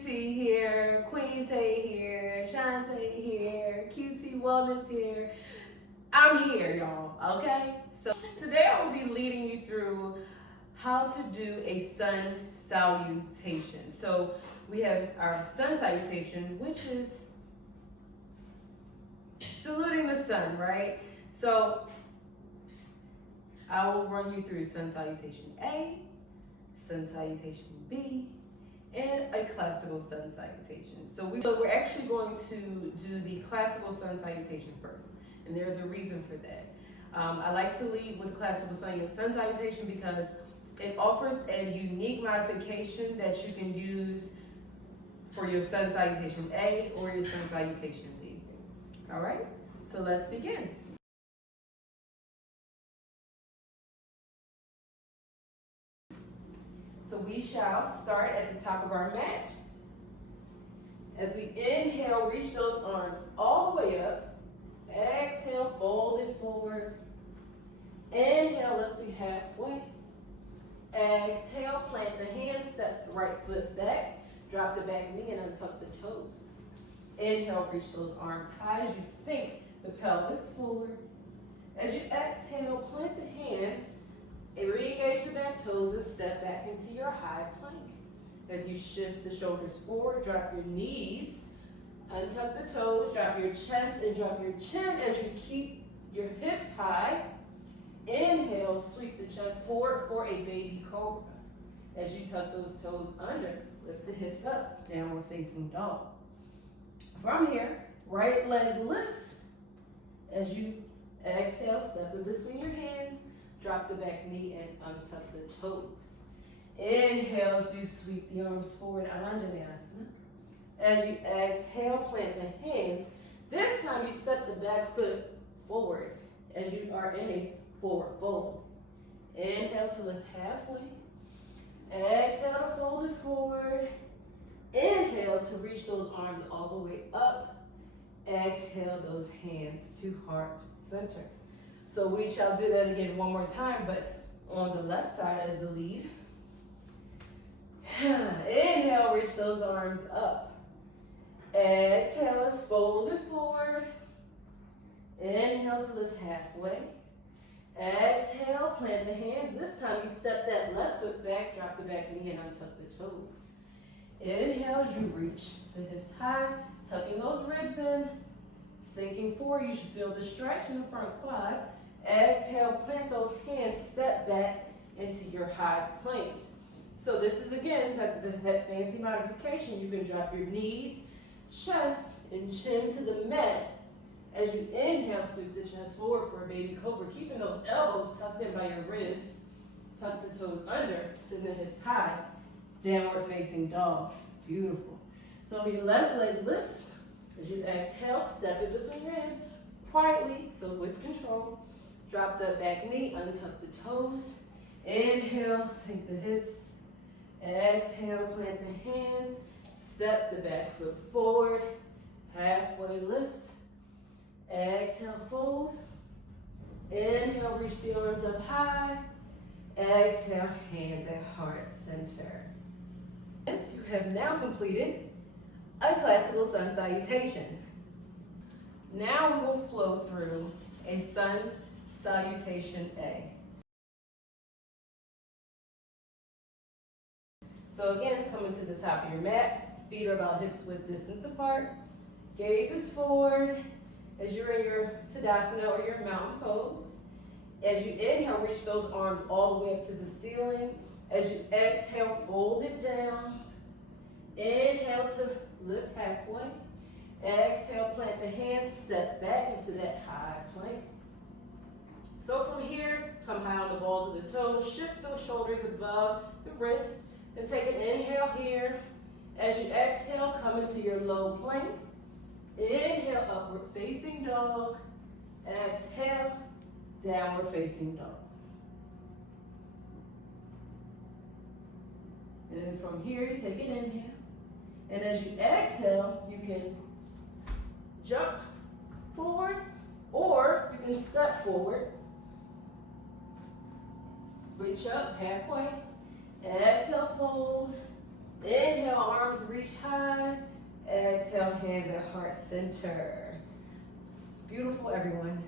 QT here, Queen Tay here, Shantae here, QT Wellness here. I'm here, y'all, okay? So today I will be leading you through how to do a sun salutation. So we have our sun salutation, which is saluting the sun, right? So I will run you through sun salutation A, sun salutation B, and a classical sun salutation. So we're actually going to do the classical sun salutation first, and there's a reason for that. I like to lead with classical sun salutation because it offers a unique modification that you can use for your sun salutation A or your sun salutation B. All right, so let's begin. So we shall start at the top of our mat. As we inhale, reach those arms all the way up. Exhale, fold it forward. Inhale, lift it halfway. Exhale, plant the hands, step the right foot back. Drop the back knee and untuck the toes. Inhale, reach those arms high as you sink the pelvis forward. As you exhale, plant the hands. Re-engage the back toes and step back into your high plank. As you shift the shoulders forward, drop your knees, untuck the toes, drop your chest and drop your chin as you keep your hips high. Inhale, sweep the chest forward for a baby cobra. As you tuck those toes under, lift the hips up, downward facing dog. From here, right leg lifts. As you exhale, step in between your hands. Drop the back knee and untuck the toes. Inhale as you sweep the arms forward, Anjaneyasana. As you exhale, plant the hands. This time you step the back foot forward as you are in a forward fold. Inhale to lift halfway. Exhale to fold it forward. Inhale to reach those arms all the way up. Exhale those hands to heart center. So we shall do that again one more time, but on the left side as the lead. Inhale, reach those arms up. Exhale, let's fold it forward. Inhale to lift halfway. Exhale, plant the hands. This time you step that left foot back, drop the back knee and untuck the toes. Inhale as you reach the hips high, tucking those ribs in. Sinking forward, you should feel the stretch in the front quad. Exhale, plant those hands, step back into your high plank. So this is again that fancy modification. You can drop your knees, chest, and chin to the mat. As you inhale, sweep the chest forward for a baby cobra, keeping those elbows tucked in by your ribs. Tuck the toes under, send the hips high. Downward facing dog. Beautiful. So your left leg lifts. As you exhale, step it between your hands quietly, so with control. Drop the back knee, untuck the toes. Inhale, sink the hips. Exhale, plant the hands. Step the back foot forward. Halfway lift. Exhale, fold. Inhale, reach the arms up high. Exhale, hands at heart center. You have now completed a classical sun salutation. Now we will flow through a sun salutation A. So again, coming to the top of your mat, feet are about hips width distance apart. Gaze is forward as you're in your Tadasana or your mountain pose. As you inhale, reach those arms all the way up to the ceiling. As you exhale, fold it down. Inhale to lift halfway. Exhale, plant the hands, step back into that high plank. So from here, come high on the balls of the toes, shift those shoulders above the wrists, and take an inhale here. As you exhale, come into your low plank. Inhale, upward facing dog. Exhale, downward facing dog. And from here, you take an inhale. And as you exhale, you can jump forward or you can step forward. Reach up halfway. Exhale, fold. Inhale, arms reach reach high. Exhale, hands at heart center. Beautiful, everyone.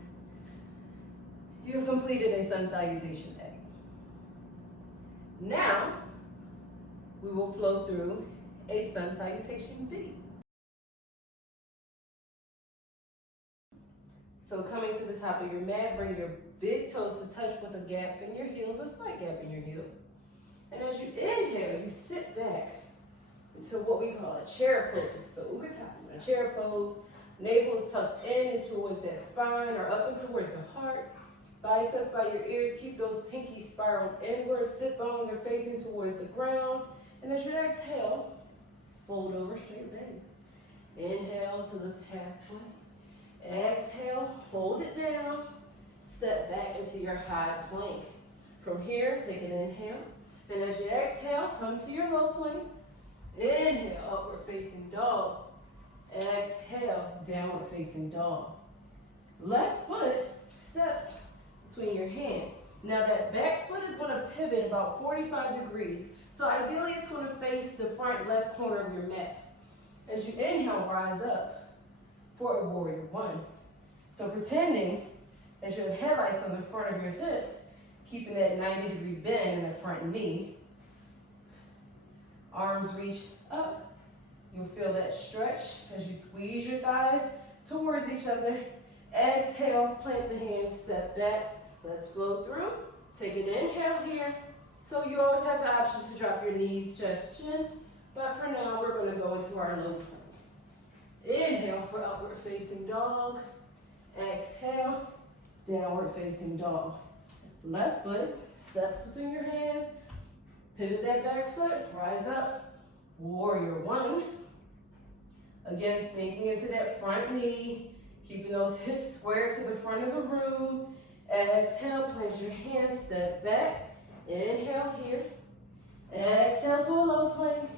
You have completed a Sun Salutation A. Now, we will flow through a Sun Salutation B. So coming to the top of your mat, bring your big toes to touch with a gap in your heels, a slight gap in your heels. And as you inhale, you sit back into what we call a chair pose. So Utkatasana, chair pose. Navel is tucked in and towards that spine or up and towards the heart. Biceps by your ears, keep those pinkies spiraled inward. Sit bones are facing towards the ground. And as you exhale, fold over straight legs. Inhale to lift halfway. Exhale, fold it down. Step back into your high plank. From here, take an inhale. And as you exhale, come to your low plank. Inhale, upward facing dog. Exhale, downward facing dog. Left foot steps between your hands. Now that back foot is going to pivot about 45 degrees. So ideally it's going to face the front left corner of your mat. As you inhale, rise up for a warrior one. So pretending that you have headlights on the front of your hips, keeping that 90-degree bend in the front knee. Arms reach up. You'll feel that stretch as you squeeze your thighs towards each other. Exhale, plant the hands, step back. Let's flow through. Take an inhale here. So you always have the option to drop your knees, chest, chin. But for now, we're going to go into our low plank. Inhale for upward facing dog. Exhale, downward facing dog. Left foot steps between your hands. Pivot that back foot, rise up. Warrior one. Again, sinking into that front knee, keeping those hips square to the front of the room. Exhale, place your hands, step back. Inhale here. Exhale to a low plank.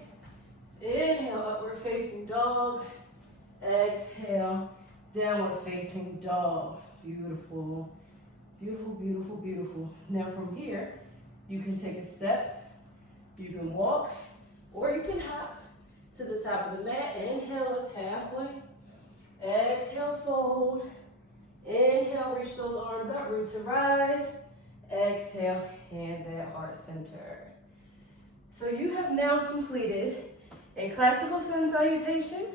Inhale, upward facing dog. Exhale, downward facing dog. Beautiful, beautiful, beautiful, beautiful. Now from here, you can take a step, you can walk, or you can hop to the top of the mat. Inhale, lift halfway. Exhale, fold. Inhale, reach those arms up, root to rise. Exhale, hands at heart center. So you have now completed a Classical Sun Salutation,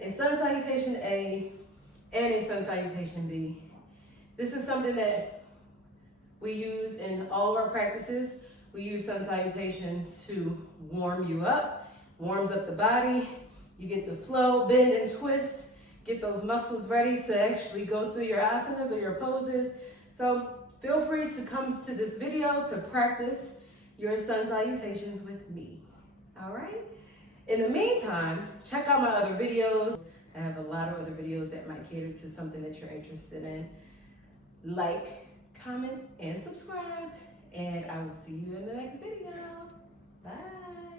a Sun Salutation A, and a Sun Salutation B. This is something that we use in all of our practices. We use Sun Salutations to warm you up, warms up the body. You get to flow, bend and twist, get those muscles ready to actually go through your asanas or your poses. So feel free to come to this video to practice your Sun Salutations with me, all right? In the meantime, check out my other videos. I have a lot of other videos that might cater to something that you're interested in. Like, comment, and subscribe, and I will see you in the next video. Bye.